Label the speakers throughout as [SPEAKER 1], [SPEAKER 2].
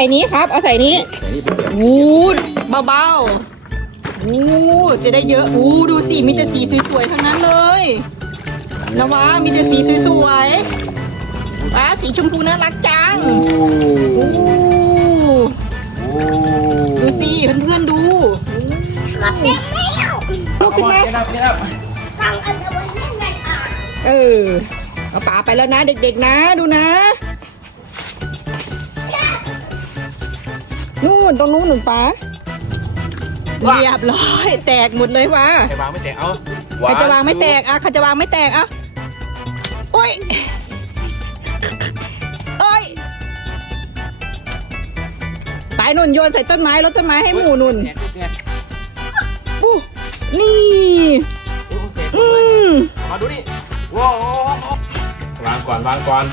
[SPEAKER 1] ส่นี้ครับ เอาใส่นี้
[SPEAKER 2] ใส่นี่เป็นแบบ
[SPEAKER 1] วูดเบาๆวูดจะได้เยอะวูดูสิมีแต่สีสวยๆทั้งนั้นเลยนะวะมีแต่สีสวยๆว้าสีชมพูน่ารักจัง
[SPEAKER 2] โอ้
[SPEAKER 1] โอ้
[SPEAKER 2] โอ้
[SPEAKER 1] ดูสิเพื่อนๆดู
[SPEAKER 3] กดเต็มแล้ว
[SPEAKER 1] ลุกขึ้นมา
[SPEAKER 2] เก็บแล้วเก็บแล้ว
[SPEAKER 3] ฟังอันเอาไว้ยังไงอะ
[SPEAKER 1] เออเอาป๋าไปแล้วนะเด็กๆนะดูนะ นู่นตรงนู้นหนุนป๋าเรียบร้อย แตกหมดเลยวะ
[SPEAKER 2] ใครวางไม่แตกเอา
[SPEAKER 1] ใครจะวางไม่แตกอะใครจะวางไม่แตกอะอุ้ยเอ้ยไปนุ่นโยนใส่ต้นไม้รถต้นไม้ให้หมูนุ่น
[SPEAKER 2] แตกแตก
[SPEAKER 1] อู้นี่
[SPEAKER 2] โอ้แตก
[SPEAKER 1] อืม
[SPEAKER 2] มาดูนี่ว้าววางก่อนวางก่อน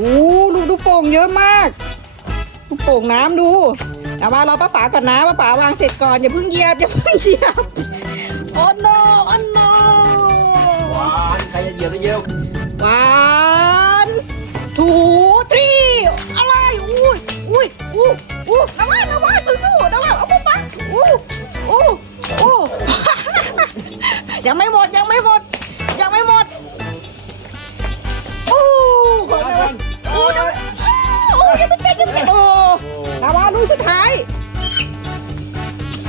[SPEAKER 1] โอ้ลูกดูโป่งเยอะมากลูกโป่งน้ำดูเอามารอป้าป๋าก่อนนะป้าป๋าวางเสร็จก่อนอย่าเพิ่งเหยียบอย่าเพิ่งเหยียบโอ้โนโอ้โน
[SPEAKER 2] ว้าวใครจะเหยียบได้เยอะ
[SPEAKER 1] วันทูทรีอะไรอุ้ยอุ้ยอู้อู้นว่านว่าสู้ๆนว่าเอาปุ๊บปั๊บอู้อู้อู้ยังไม่หมดยังไม่หมด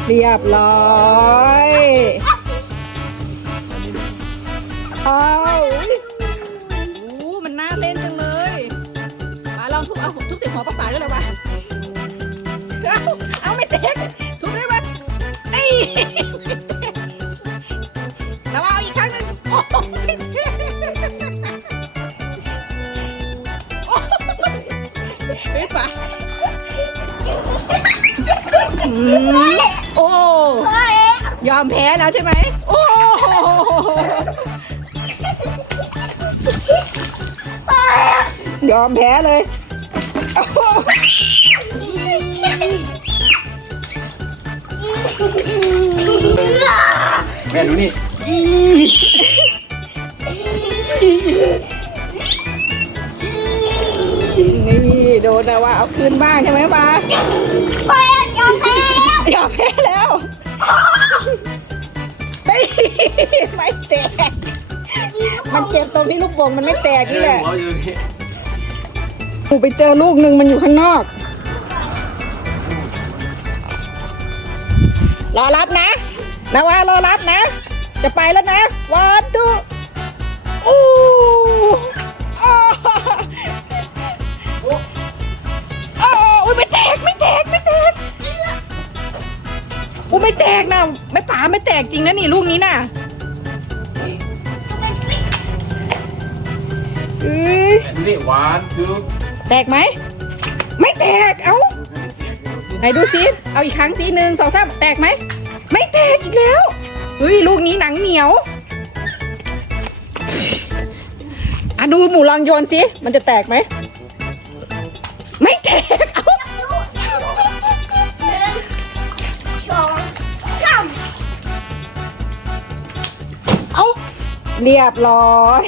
[SPEAKER 1] เรียบร้อยเอาโอ้มันน่าเล่นจังเลยมาลองทุบเอาทุบเสียงหัวป้าป๋าด้วยเลยวะเอาเอาไม่เต็มทุบได้ไหมเอ้แล้วเอาอีกครั้งหนึงโอ้ไม่เต็มโอ้เฮ้ยป๋า
[SPEAKER 3] ย
[SPEAKER 1] ยอมแพ้แล้วใช่ไหม โอ้โหยอมแพ้เลยโอ้โห
[SPEAKER 2] แม่ดูนี่
[SPEAKER 1] นี่โดนนะว่าเอาคืนบ้างใช่ไหมปา
[SPEAKER 3] เฮ้ยยอมแพ้แล้ว
[SPEAKER 1] ยอมแพ้แล้วตี ไม่แตก มันเจ็บตรงที่ลูกโป่งมันไม่แตกนี่แหละ
[SPEAKER 2] หัวอยู่นี่
[SPEAKER 1] หนูไปเจอลูกหนึ่งมันอยู่ข้างนอก รอรับนะ นะว่ารอรับนะ จะไปแล้วนะวันดูอู้อ้าวอ้าวอุ้ยไม่แตกไม่แตกไม่แตกอู้ไม่แตกนะไม่ป๋าไม่แตกจริงนะนี่ลูกนี้น่ะ เอ้ย
[SPEAKER 2] ดูนี่หวานคือ
[SPEAKER 1] แตกไหม ไม่แตก เอ้า ไหนดูซิ เอาอีกครั้งสิหนึ่งสองสามแตกไหม ไม่แตกอีกแล้วเฮ้ยลูกนี้หนังเหนียวอะดูหมูลองโยนสิ มันจะแตกไหม ไม่แตก เอ้า
[SPEAKER 3] สองสาม
[SPEAKER 1] เอ้าเรียบร้อย